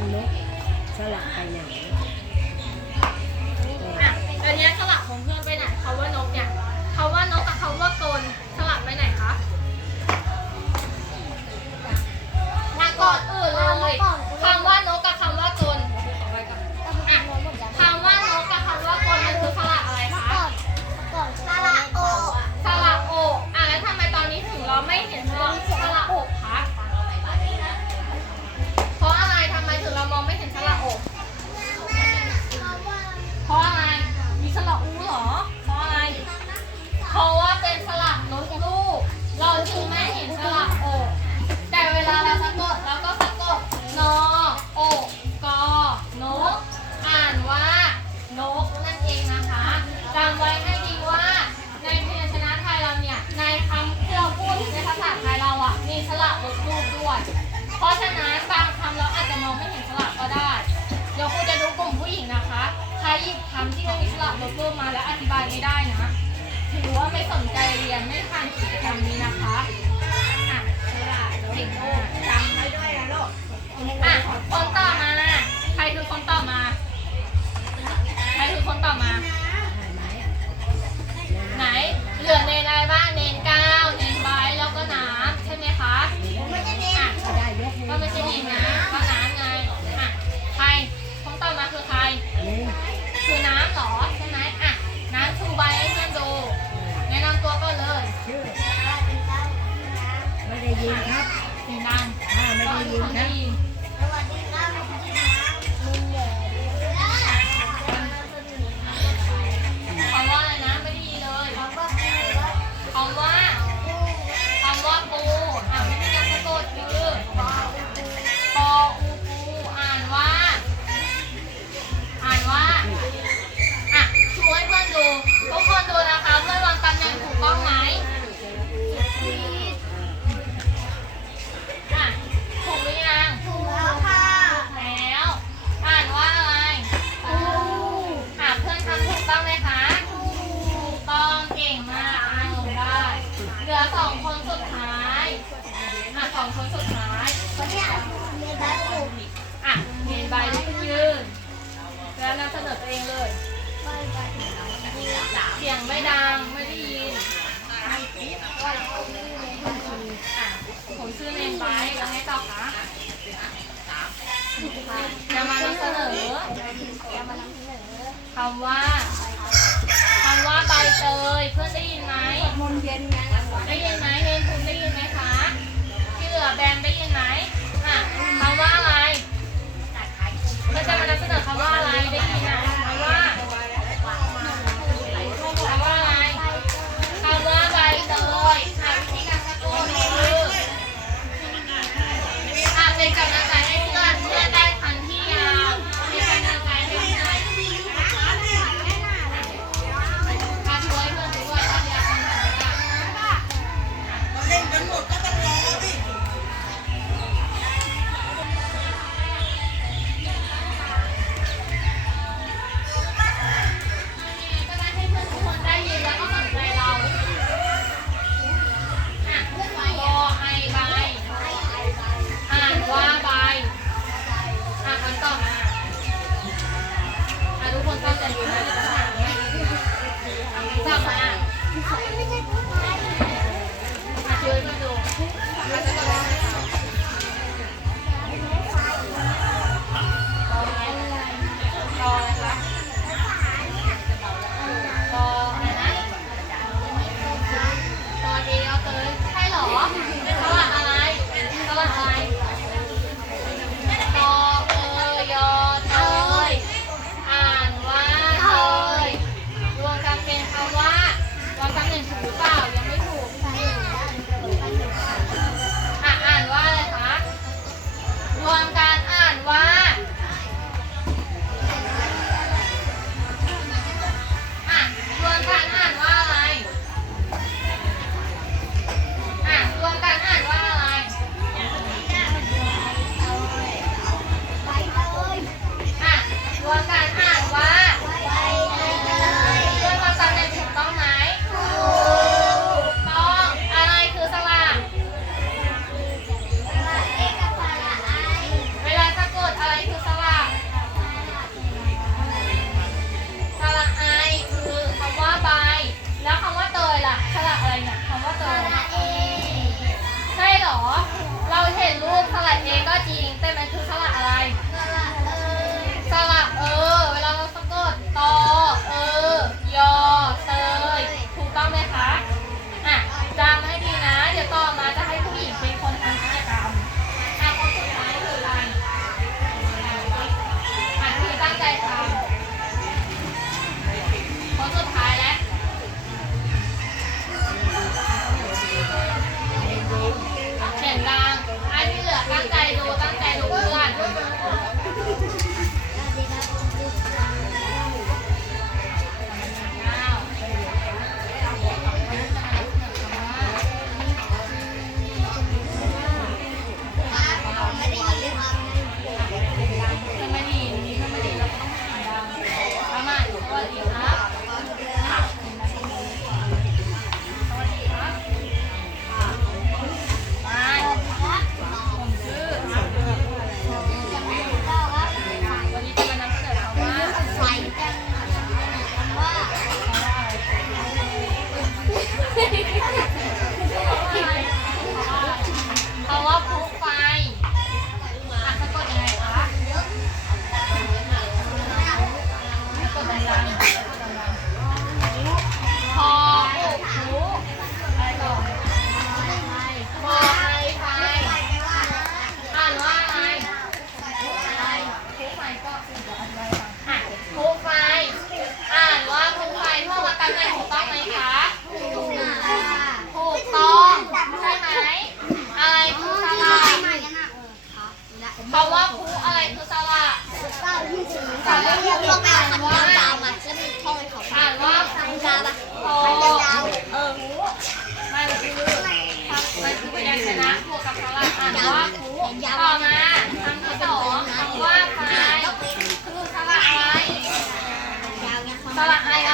ว่นกสลับไปไหนอะอันเนี้สลับของเพื่อนไปไหนเขาว่านกเนี่ยเขาว่านกกับเขาว่าโกนสลับไปไหนคะ ว่าไม่สนใจเรียนไม่ผ่านกิจกรรมนี้นะคะอะฉาดเก่งมากจำไว้ด้วยนะลูกอะคนต่อ 你看看 ลือสองคนสุดท้ายอะสองคนสุดท้ายอะเมนใบอุกขึ้นยืนแล้วนำเสนอตัวเองเลยเสียงไม่ดังไม่ได้ยินอ่ผมชื่อเนมนใบแล้วห้ต่อคะจะมานำเสนอคำว่าคำว่าใบเตยเพื่อนได้ยินไหมมนเย็นไง 可以吗？ รูปสลัดเองก็จริงแต่มันคือ กาวเปเนมาแล้วมัท่องให้เขาอ่านว่าคันาวปะคันาวเออม่นคือม่นคือพยังไงนะบวกกับพลักอ่านว่อมาคำที่สองคำว่าไฟคือสระไอสระไอ